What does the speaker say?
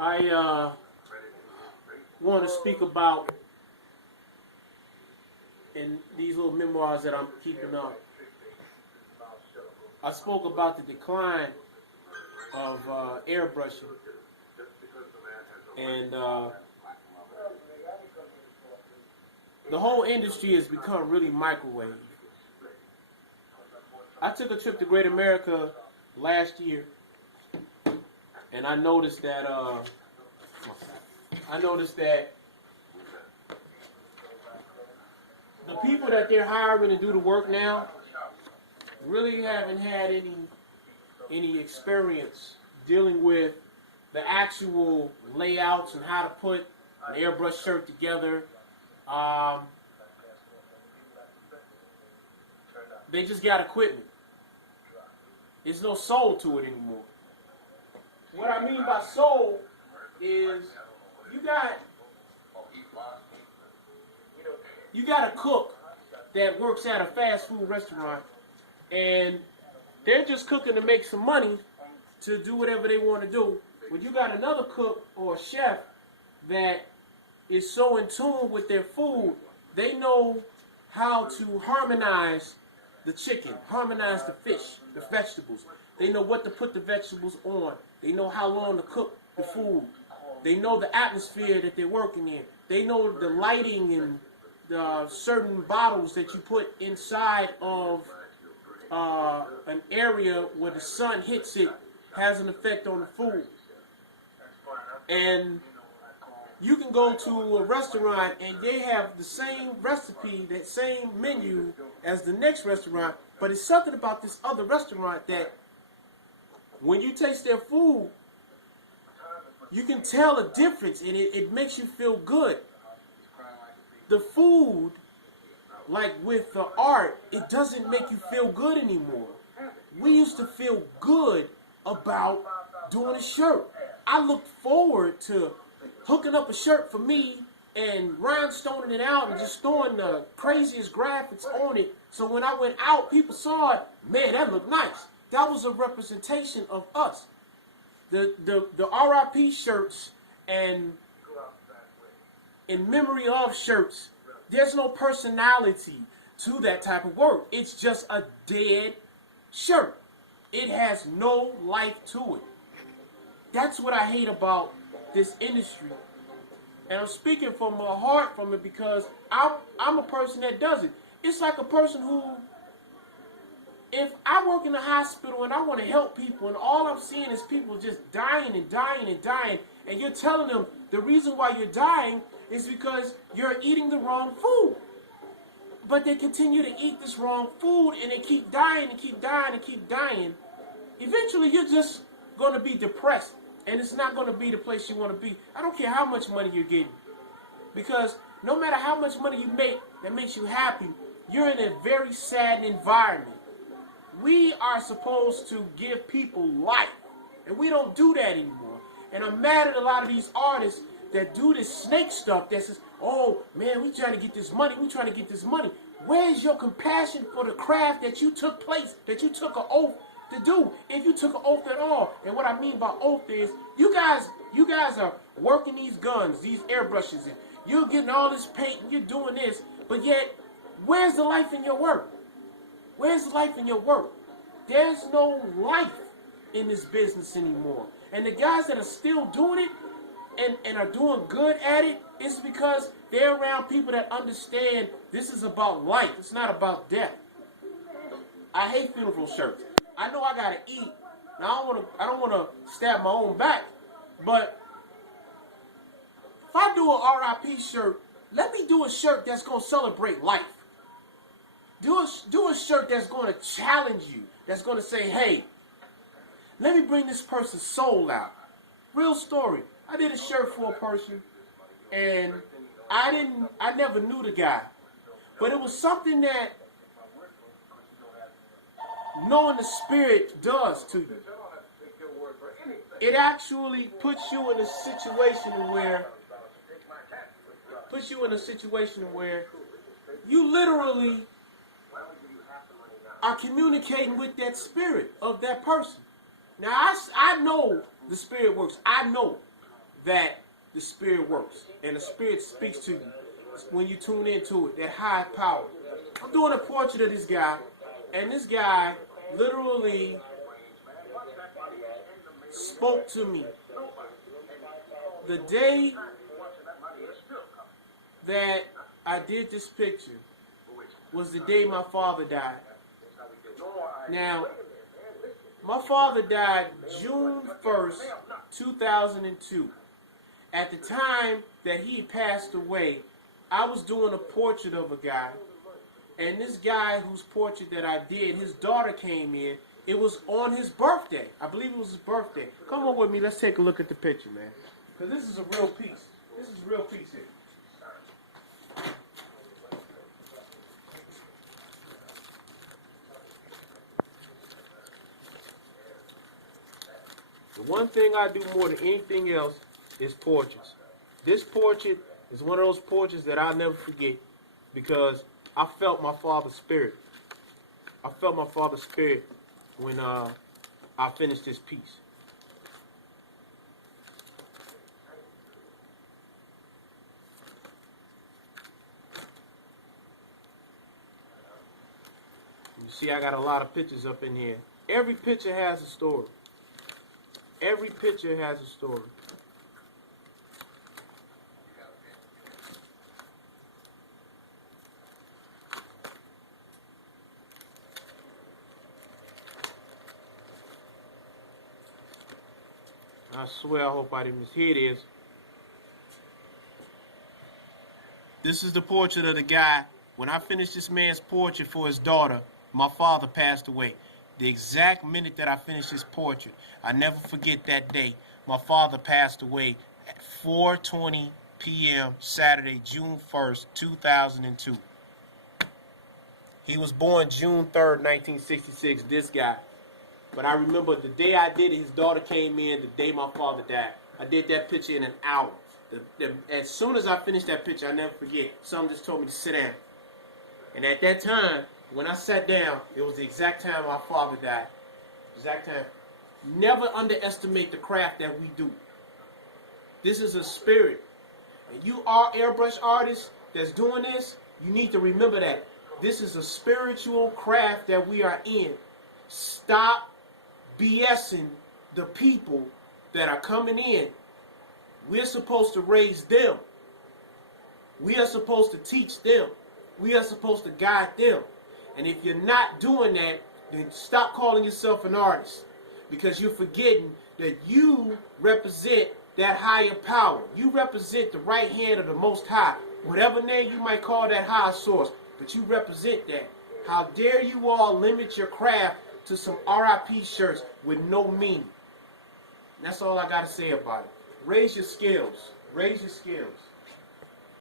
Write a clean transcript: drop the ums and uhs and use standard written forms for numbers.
I want to speak about in these little memoirs that I'm keeping up. I spoke about the decline of airbrushing, and the whole industry has become really microwave. I took a trip to Great America last year, and I noticed that the people that they're hiring to do the work now really haven't had any experience dealing with the actual layouts and how to put an airbrush shirt together. They just got equipment. There's no soul to it anymore. What I mean by soul is you got a cook that works at a fast food restaurant, and they're just cooking to make some money to do whatever they want to do. But you got another cook or a chef that is so in tune with their food, they know how to harmonize the chicken, harmonize the fish, the vegetables. They know what to put the vegetables on. They know how long to cook the food. They know the atmosphere that they're working in. They know the lighting and the certain bottles that you put inside of an area where the sun hits it has an effect on the food. And you can go to a restaurant and they have the same recipe, that same menu as the next restaurant, but it's something about this other restaurant that when you taste their food, you can tell a difference, and it makes you feel good. The food, like with the art, it doesn't make you feel good anymore. We used to feel good about doing a shirt. I looked forward to hooking up a shirt for me and rhinestoning it out and just throwing the craziest graphics on it. So when I went out, people saw it. Man, that looked nice. That was a representation of us. The R.I.P shirts and in memory of shirts, there's no personality to that type of work. It's just a dead shirt. It has no life to it. That's what I hate about this industry. And I'm speaking from my heart from it because I'm a person that does it. It's like a person who, if I work in a hospital and I want to help people and all I'm seeing is people just dying and dying and dying, and you're telling them the reason why you're dying is because you're eating the wrong food. But they continue to eat this wrong food and they keep dying and keep dying and keep dying. Eventually you're just going to be depressed and it's not going to be the place you want to be. I don't care how much money you're getting. Because no matter how much money you make that makes you happy, you're in a very sad environment. We are supposed to give people life, and we don't do that anymore. And I'm mad at a lot of these artists that do this snake stuff that says, oh man, we trying to get this money, we trying to get this money. Where's your compassion for the craft that you took an oath to do, if you took an oath at all? And what I mean by oath is, you guys are working these guns, these airbrushes, and you're getting all this paint and you're doing this, but yet, where's the life in your work? Where's the life in your work? There's no life in this business anymore. And the guys that are still doing it and are doing good at it, it's because they're around people that understand this is about life. It's not about death. I hate funeral shirts. I know I gotta eat. Now I don't wanna stab my own back, but if I do an R.I.P shirt, let me do a shirt that's gonna celebrate life. Do a shirt that's gonna challenge you. That's gonna say, hey, let me bring this person's soul out. Real story. I did a shirt for a person, and I never knew the guy, but it was something that knowing the spirit does to you. It actually puts you in a situation where you literally are communicating with that spirit of that person. Now, I know the spirit works. I know. that the Spirit works. And the Spirit speaks to you when you tune into it, that high power. I'm doing a portrait of this guy, and this guy literally spoke to me. The day that I did this picture was the day my father died. Now, my father died June 1st, 2002. At the time that he passed away, I was doing a portrait of a guy. And this guy whose portrait that I did, his daughter came in. It was on his birthday. I believe it was his birthday. Come on with me. Let's take a look at the picture, man. Because this is a real piece. This is a real piece here. The one thing I do more than anything else is portraits. This portrait is one of those portraits that I'll never forget because I felt my father's spirit. I felt my father's spirit when I finished this piece. You see, I got a lot of pictures up in here. Every picture has a story. Every picture has a story. I swear, I hope I didn't miss. Here it is. This is the portrait of the guy. When I finished this man's portrait for his daughter, my father passed away. The exact minute that I finished his portrait, I never forget that day. My father passed away at 4:20 p.m. Saturday, June 1st, 2002. He was born June 3rd, 1966, this guy. But I remember the day I did it, his daughter came in the day my father died. I did that picture in an hour. As soon as I finished that picture, I never forget, someone just told me to sit down. And at that time, when I sat down, it was the exact time my father died. Exact time. Never underestimate the craft that we do. This is a spirit. And you are airbrush artists that's doing this, you need to remember that. This is a spiritual craft that we are in. Stop BSing the people that are coming in. We're supposed to raise them. We are supposed to teach them. We are supposed to guide them. And if you're not doing that, then stop calling yourself an artist. Because you're forgetting that you represent that higher power. You represent the right hand of the Most High. Whatever name you might call that higher source. But you represent that. How dare you all limit your craft to some R.I.P. shirts with no meaning. That's all I got to say about it. Raise your skills. Raise your skills.